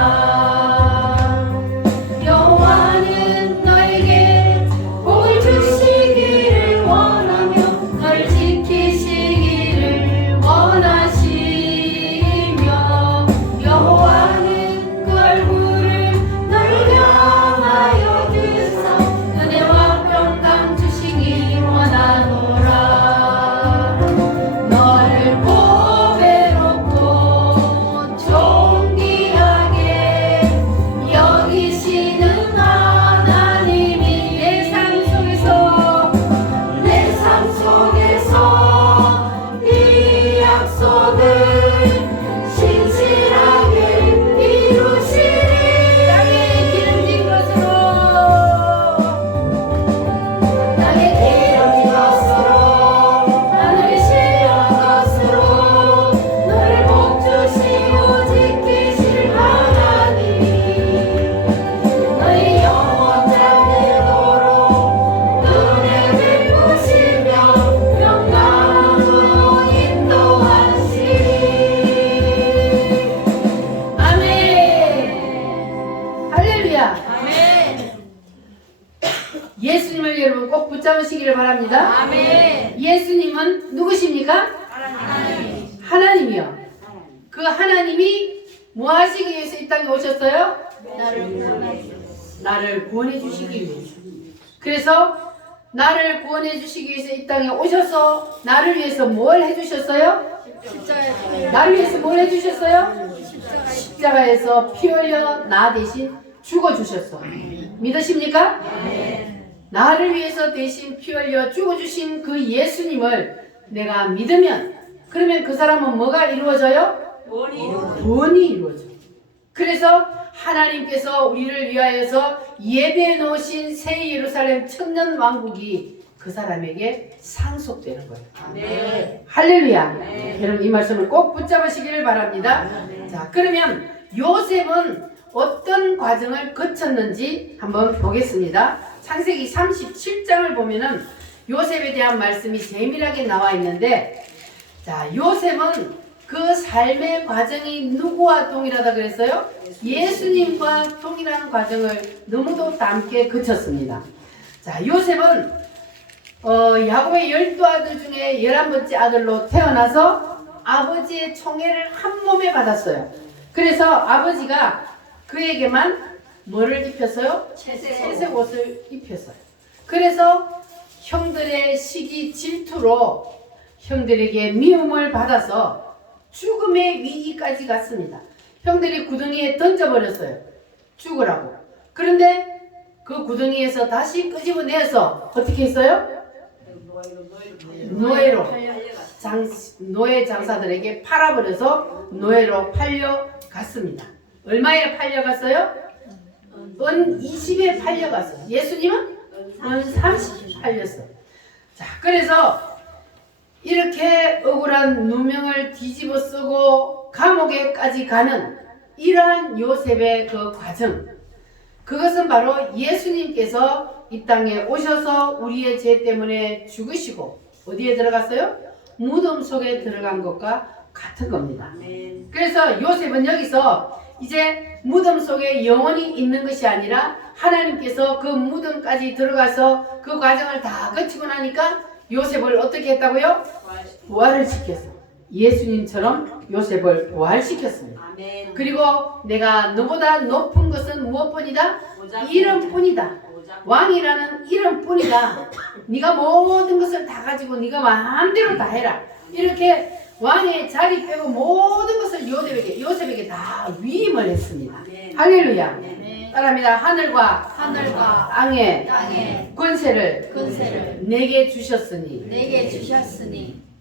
여호와는 너에게 복을 주시기를 원하며 너를 지키시기를 원하시며, 여호와는 그 얼굴을 너를 향하여 드사 은혜와 평강 주시기 원하노라. 너를 보배롭고 존귀하게 여기시는 하나님이 내 삶 속에서 이 약속을 신실하게 이루시리. 땅에 기름진 것으로 하늘에 실린 것으로 너를 복 주시고 지키실 하나님이 너의 영혼 잠들도록 눈에 비추시며 평강으로 인도하시리. 아멘. 할렐루야. 예수님을 여러분 꼭 붙잡으시기를 바랍니다. 예수님은 누구십니까? 하나님이요. 그 하나님이 뭐 하시기 위해서 이 땅에 오셨어요? 나를 구원해 주시기 위해서. 그래서 나를 구원해 주시기 위해서 이 땅에 오셔서 나를 위해서 뭘 해주셨어요? 나를 위해서 뭘 해주셨어요? 십자가에서 피 흘려 나 대신 죽어주셨어. 믿으십니까? 나를 위해서 대신 피 흘려 죽어주신 그 예수님을 내가 믿으면, 그러면 그 사람은 뭐가 이루어져요? 구원이 이루어져. 그래서 하나님께서 우리를 위하여서 예배해 놓으신 새 예루살렘 천년 왕국이 그 사람에게 상속되는 거예요. 할렐루야. 여러분 이 말씀을 꼭 붙잡으시기를 바랍니다. 자, 그러면 요셉은 어떤 과정을 거쳤는지 한번 보겠습니다. 창세기 37장을 보면은 요셉에 대한 말씀이 세밀하게 나와 있는데, 자, 요셉은 그 삶의 과정이 누구와 동일하다 그랬어요? 예수님과 동일한 과정을 너무도 함께 거쳤습니다. 자, 요셉은 야곱의 12아들 중에 11번째 아들로 태어나서 아버지의 총애를 한 몸에 받았어요. 그래서 아버지가 그에게만 뭐를 입혔어요? 채색 옷을 입혔어요. 그래서 형들의 시기 질투로 형들에게 미움을 받아서 죽음의 위기까지 갔습니다. 형들이 구덩이에 던져버렸어요. 죽으라고. 그런데 그 구덩이에서 다시 끄집어내서 어떻게 했어요? 노예 장사들에게 팔아버려서 노예로 팔려갔습니다. 얼마에 팔려갔어요? 은 20에 팔려갔어요. 예수님은 은 30에 팔렸어요. 자, 그래서 이렇게 억울한 누명을 뒤집어 쓰고 감옥에까지 가는 이러한 요셉의 그 과정, 그것은 바로 예수님께서 이 땅에 오셔서 우리의 죄 때문에 죽으시고 어디에 들어갔어요? 무덤 속에 들어간 것과 같은 겁니다. 그래서 요셉은 여기서 이제 무덤 속에 영원히 있는 것이 아니라 하나님께서 그 무덤까지 들어가서 그 과정을 다 거치고 나니까 요셉을 어떻게 했다고요? 부활을 시켰어. 예수님처럼 요셉을 부활시켰습니다. 그리고 내가 너보다 높은 것은 무엇뿐이다? 이름뿐이다. 왕이라는 이름뿐이다. 네가 모든 것을 다 가지고 네가 마음대로 다 해라. 이렇게 왕의 자리 빼고 모든 것을 요셉에게 다 위임을 했습니다. 할렐루야. 따라합니다. 하늘과 땅의 권세를 내게 주셨으니.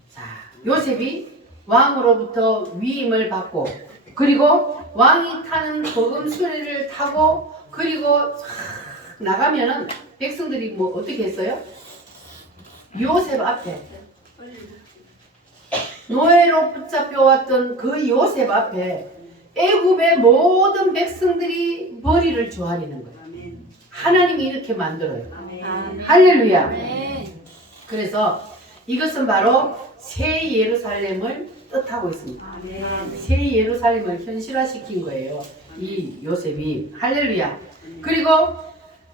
자, 요셉이 왕으로부터 위임을 받고 그리고 왕이 타는 버금 수레를 타고 그리고 나가면은 백성들이 뭐 어떻게 했어요? 요셉 앞에 노예로 붙잡혀 왔던 그 요셉 앞에 애굽의 모든 백성들이 머리를 조아리는 거예요. 하나님이 이렇게 만들어요. 할렐루야. 그래서 이것은 바로 새 예루살렘을 뜻하고 있습니다. 새 예루살렘을 현실화시킨 거예요. 이 요셉이. 할렐루야. 그리고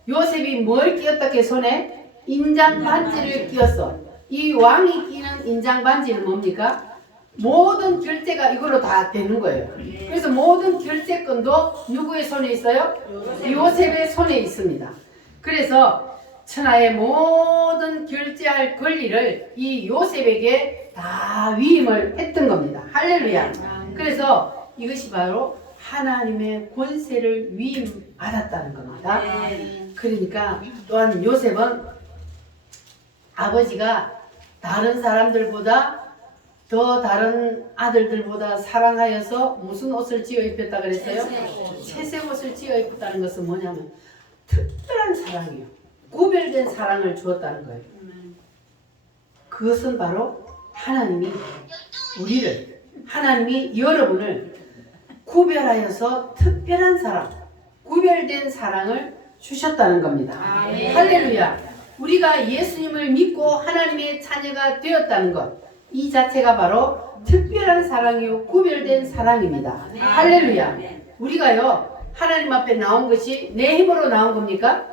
요셉이 뭘 끼었다 게 손에? 인장 반지를 끼었어. 이 왕이 끼는 인장 반지는 뭡니까? 모든 결제가 이걸로 다 되는 거예요. 그래서 모든 결제권도 누구의 손에 있어요? 요셉의 손에 있습니다. 그래서 천하의 모든 결제할 권리를 이 요셉에게 다 위임을 했던 겁니다. 할렐루야. 그래서 이것이 바로 하나님의 권세를 위임받았다는 겁니다. 그러니까 또한 요셉은 아버지가 다른 사람들보다 더 다른 아들들보다 사랑하여서 무슨 옷을 지어 입혔다 그랬어요? 채색 옷을 지어 입혔다는 것은 뭐냐면 특별한 사랑이에요. 구별된 사랑을 주었다는 거예요. 그것은 바로 하나님이 우리를, 하나님이 여러분을 구별하여서 특별한 사랑, 구별된 사랑을 주셨다는 겁니다. 할렐루야. 우리가 예수님을 믿고 하나님의 자녀가 되었다는 것, 이 자체가 바로 특별한 사랑이요 구별된 사랑입니다. 할렐루야. 우리가요 하나님 앞에 나온 것이 내 힘으로 나온 겁니까?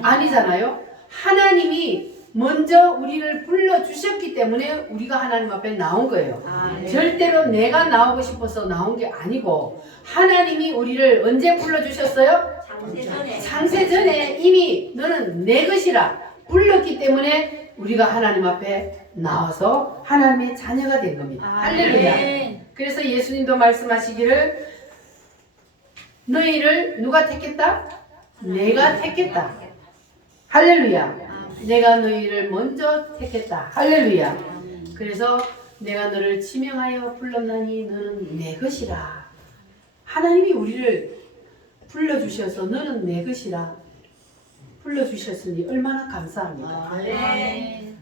아니잖아요. 하나님이 먼저 우리를 불러주셨기 때문에 우리가 하나님 앞에 나온 거예요. 절대로 내가 나오고 싶어서 나온 게 아니고 하나님이 우리를 언제 불러주셨어요? 창세전에 이미 너는 내 것이라 불렀기 때문에 우리가 하나님 앞에 나와서 하나님의 자녀가 된 겁니다. 할렐루야. 그래서 예수님도 말씀하시기를 너희를 누가 택했다? 내가 택했다. 할렐루야. 내가 너희를 먼저 택했다. 할렐루야. 그래서 내가 너를 지명하여 불렀나니 너는 내 것이라. 하나님이 우리를 불러주셔서 너는 내 것이라 불러주셨으니 얼마나 감사합니다.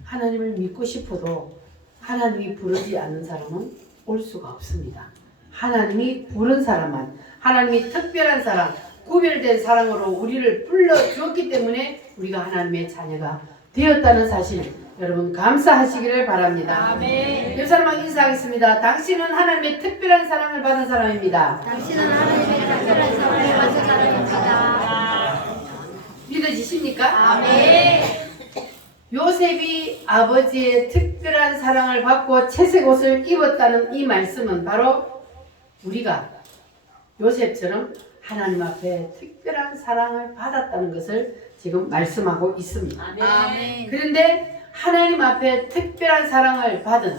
하나님을 믿고 싶어도 하나님이 부르지 않는 사람은 올 수가 없습니다. 하나님이 부른 사람만, 하나님이 특별한 사랑, 구별된 사랑으로 우리를 불러주었기 때문에 우리가 하나님의 자녀가 되었다는 사실 여러분 감사하시기를 바랍니다. 옆 사람하고 인사하겠습니다. 당신은 하나님의 특별한 사랑을 받은 사람입니다. 당신은 하나님의 특별한 사랑을 받은 사람입니다. 믿어지십니까? 아멘. 요셉이 아버지의 특별한 사랑을 받고 채색 옷을 입었다는 이 말씀은 바로 우리가 요셉처럼 하나님 앞에 특별한 사랑을 받았다는 것을 지금 말씀하고 있습니다. 아멘. 그런데 하나님 앞에 특별한 사랑을 받은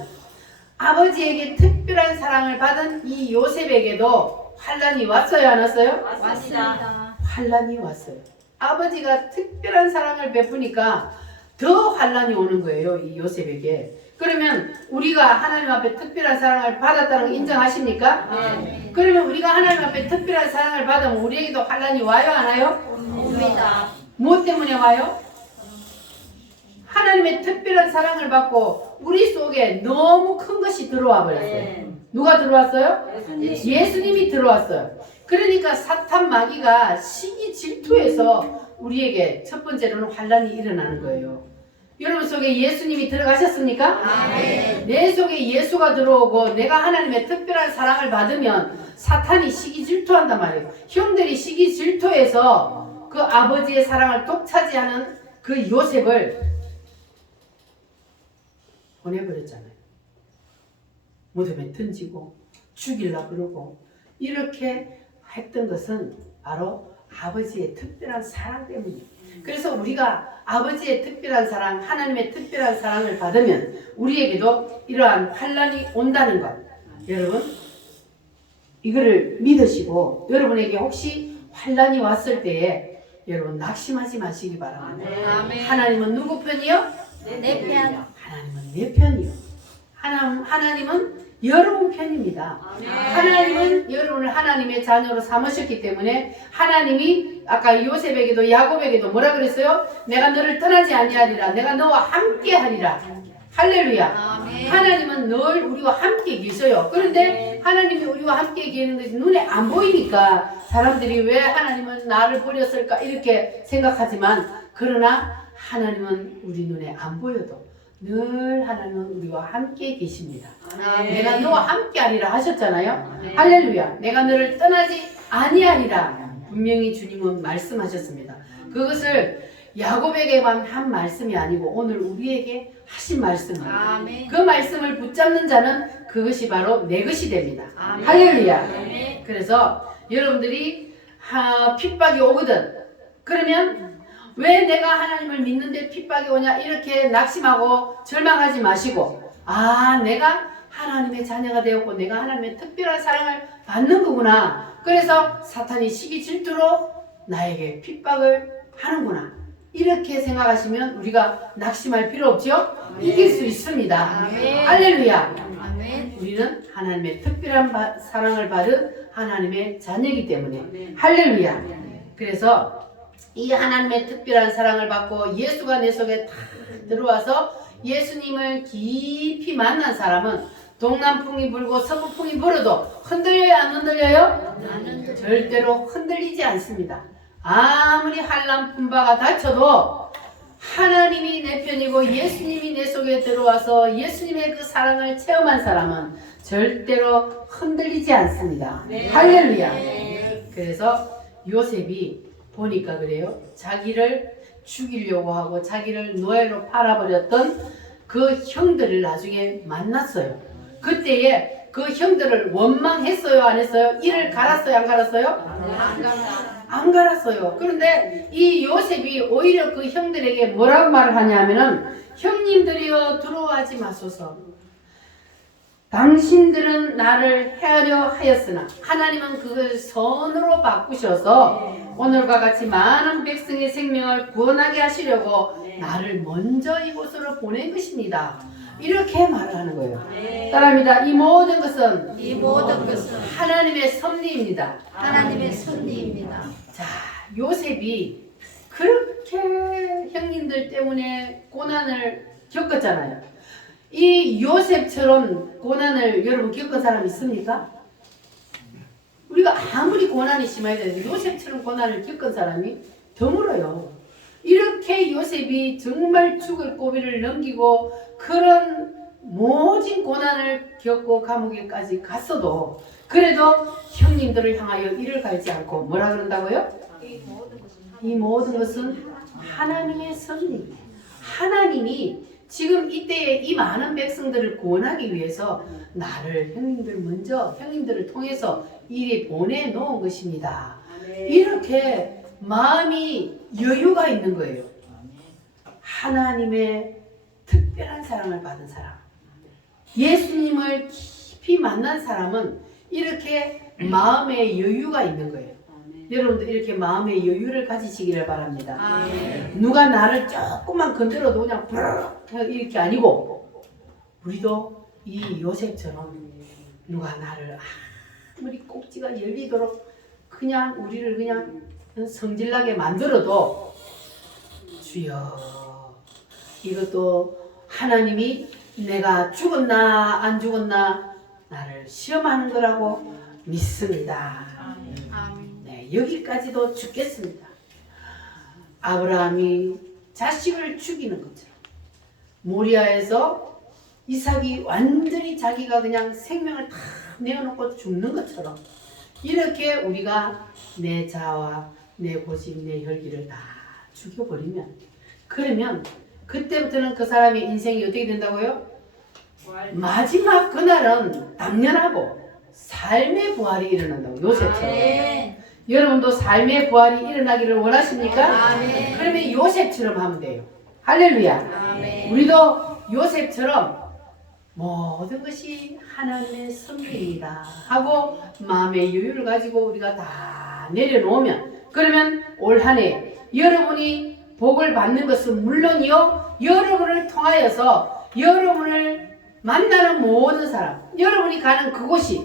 아버지에게 특별한 사랑을 받은 이 요셉에게도 환란이 왔어요, 안 왔어요? 왔습니다. 환란이 왔어요. 아버지가 특별한 사랑을 베푸니까 더 환란이 오는 거예요, 이 요셉에게. 그러면 우리가 하나님 앞에 특별한 사랑을 받았다는 거 인정하십니까? 네. 그러면 우리가 하나님 앞에 특별한 사랑을 받으면 우리에게도 환란이 와요, 안 와요? 옵니다. 무엇 때문에 와요? 하나님의 특별한 사랑을 받고 우리 속에 너무 큰 것이 들어와 버렸어요. 누가 들어왔어요? 예수님이 들어왔어요. 그러니까 사탄 마귀가 시기 질투해서 우리에게 첫 번째로는 환란이 일어나는 거예요. 여러분 속에 예수님이 들어가셨습니까? 아멘. 내 속에 예수가 들어오고 내가 하나님의 특별한 사랑을 받으면 사탄이 시기 질투한단 말이에요. 형들이 시기 질투해서 그 아버지의 사랑을 독차지하는 그 요셉을 보내버렸잖아요. 무덤에 던지고 죽이려고 그러고 이렇게 했던 것은 바로 아버지의 특별한 사랑 때문이에요. 그래서 우리가 아버지의 특별한 사랑, 하나님의 특별한 사랑을 받으면 우리에게도 이러한 환란이 온다는 것. 여러분 이거를 믿으시고 여러분에게 혹시 환란이 왔을 때에 여러분 낙심하지 마시기 바랍니다. 아멘. 하나님은 누구 편이요? 내 편. 하나님은 내 편이요. 하나님은 여러분 편입니다. 하나님은 여러분을 하나님의 자녀로 삼으셨기 때문에 하나님이 아까 요셉에게도 야곱에게도 뭐라 그랬어요? 내가 너를 떠나지 아니하리라. 내가 너와 함께 하리라. 할렐루야. 아멘. 하나님은 늘 우리와 함께 계셔요. 그런데 하나님이 우리와 함께 계시는 것이 눈에 안 보이니까 사람들이 왜 하나님은 나를 버렸을까 이렇게 생각하지만 그러나 하나님은 우리 눈에 안 보여도 늘 하나님은 우리와 함께 계십니다. 내가 너와 함께 하리라 하셨잖아요. 할렐루야. 내가 너를 떠나지 아니하리라. 분명히 주님은 말씀하셨습니다. 그것을 야곱에게만 한 말씀이 아니고 오늘 우리에게 하신 말씀입니다. 아멘. 그 말씀을 붙잡는 자는 그것이 바로 내 것이 됩니다. 아멘. 할렐루야. 아멘. 그래서 여러분들이 핍박이 오거든. 그러면 왜 내가 하나님을 믿는데 핍박이 오냐 이렇게 낙심하고 절망하지 마시고 내가 하나님의 자녀가 되었고 내가 하나님의 특별한 사랑을 받는 거구나. 그래서 사탄이 시기 질투로 나에게 핍박을 하는구나. 이렇게 생각하시면 우리가 낙심할 필요 없죠? 이길 수 있습니다. 아멘. 할렐루야. 아멘. 우리는 하나님의 특별한 사랑을 받은 하나님의 자녀이기 때문에 할렐루야. 그래서 이 하나님의 특별한 사랑을 받고 예수가 내 속에 다 들어와서 예수님을 깊이 만난 사람은 동남풍이 불고 서북풍이 불어도 흔들려요 안 흔들려요? 절대로 흔들리지 않습니다. 아무리 한람 분바가 닥쳐도 하나님이 내 편이고 예수님이 내 속에 들어와서 예수님의 그 사랑을 체험한 사람은 절대로 흔들리지 않습니다. 할렐루야. 그래서 요셉이 보니까 그래요. 자기를 죽이려고 하고 자기를 노예로 팔아버렸던 그 형들을 나중에 만났어요. 그때에 그 형들을 원망했어요 안 했어요? 이를 갈았어요 안 갈았어요? 안 갈았어요. 그런데 이 요셉이 오히려 그 형들에게 뭐라고 말을 하냐면은 형님들이여 들어와지 마소서. 당신들은 나를 헤아려 하였으나 하나님은 그걸 선으로 바꾸셔서 오늘과 같이 많은 백성의 생명을 구원하게 하시려고 나를 먼저 이곳으로 보낸 것입니다. 이렇게 말을 하는 거예요. 따라합니다. 이 모든 것은 하나님의 섭리입니다. 하나님의 섭리입니다. 자, 요셉이 그렇게 형님들 때문에 고난을 겪었잖아요. 이 요셉처럼 고난을 여러분 겪은 사람 있습니까? 우리가 아무리 고난이 심해야 되는데 요셉처럼 고난을 겪은 사람이 드물어요. 이렇게 요셉이 정말 죽을 고비를 넘기고 그런 모진 고난을 겪고 감옥에까지 갔어도 그래도 형님들을 향하여 이를 갈지 않고 뭐라 그런다고요? 이 모든 것은 하나님의 섭리. 하나님이 지금 이때에 이 많은 백성들을 구원하기 위해서 나를 형님들을 통해서 이리 보내놓은 것입니다. 이렇게 마음이 여유가 있는 거예요. 하나님의 특별한 사랑을 받은 사람, 예수님을 깊이 만난 사람은 이렇게 마음의 여유가 있는 거예요. 여러분도 이렇게 마음의 여유를 가지시기를 바랍니다. 누가 나를 조금만 건드려도 그냥 부르르 이렇게 아니고 우리도 이 요셉처럼 누가 나를 아무리 꼭지가 열리도록 그냥 우리를 그냥 성질나게 만들어도 주여 이것도 하나님이 내가 죽었나 안 죽었나 나를 시험하는 거라고 믿습니다. 아멘. 네, 여기까지도 죽겠습니다. 아브라함이 자식을 죽이는 것처럼 모리아에서 이삭이 완전히 자기가 그냥 생명을 다 내어놓고 죽는 것처럼 이렇게 우리가 내 자아와 내 고집, 내 혈기를 다 죽여버리면 그러면 그때부터는 그 사람의 인생이 어떻게 된다고요? 마지막 그날은 당연하고 삶의 부활이 일어난다고 요셉처럼. 아멘. 여러분도 삶의 부활이 일어나기를 원하십니까? 아멘. 그러면 요셉처럼 하면 돼요. 할렐루야. 아멘. 우리도 요셉처럼 모든 것이 하나님의 섭리입니다 하고 마음의 여유를 가지고 우리가 다 내려놓으면 그러면 올 한 해 여러분이 복을 받는 것은 물론이요 여러분을 통하여서 여러분을 만나는 모든 사람 여러분이 가는 그곳이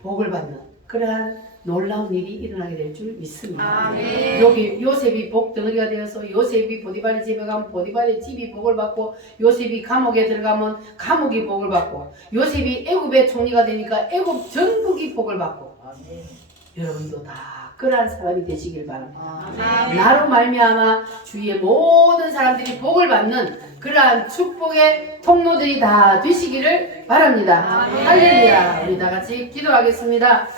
복을 받는 그러한 놀라운 일이 일어나게 될 줄 믿습니다. 아멘. 여기 요셉이 복덩어리가 되어서 요셉이 보디발의 집에 가면 보디발의 집이 복을 받고 요셉이 감옥에 들어가면 감옥이 복을 받고 요셉이 애굽의 총리가 되니까 애굽 전국이 복을 받고 여러분도 다 그러한 사람이 되시길 바랍니다. 아멘. 나로 말미암아 주위의 모든 사람들이 복을 받는 그러한 축복의 통로들이 다 되시기를 바랍니다. 아멘. 할렐루야. 우리 다 같이 기도하겠습니다.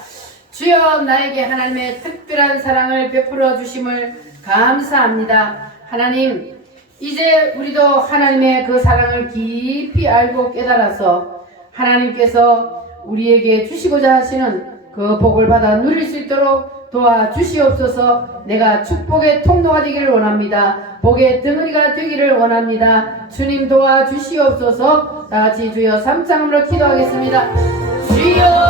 주여 나에게 하나님의 특별한 사랑을 베풀어 주심을 감사합니다. 하나님 이제 우리도 하나님의 그 사랑을 깊이 알고 깨달아서 하나님께서 우리에게 주시고자 하시는 그 복을 받아 누릴 수 있도록 도와주시옵소서. 내가 축복의 통로가 되기를 원합니다. 복의 덩어리가 되기를 원합니다. 주님 도와주시옵소서. 다같이 주여 3장으로 기도하겠습니다. 주여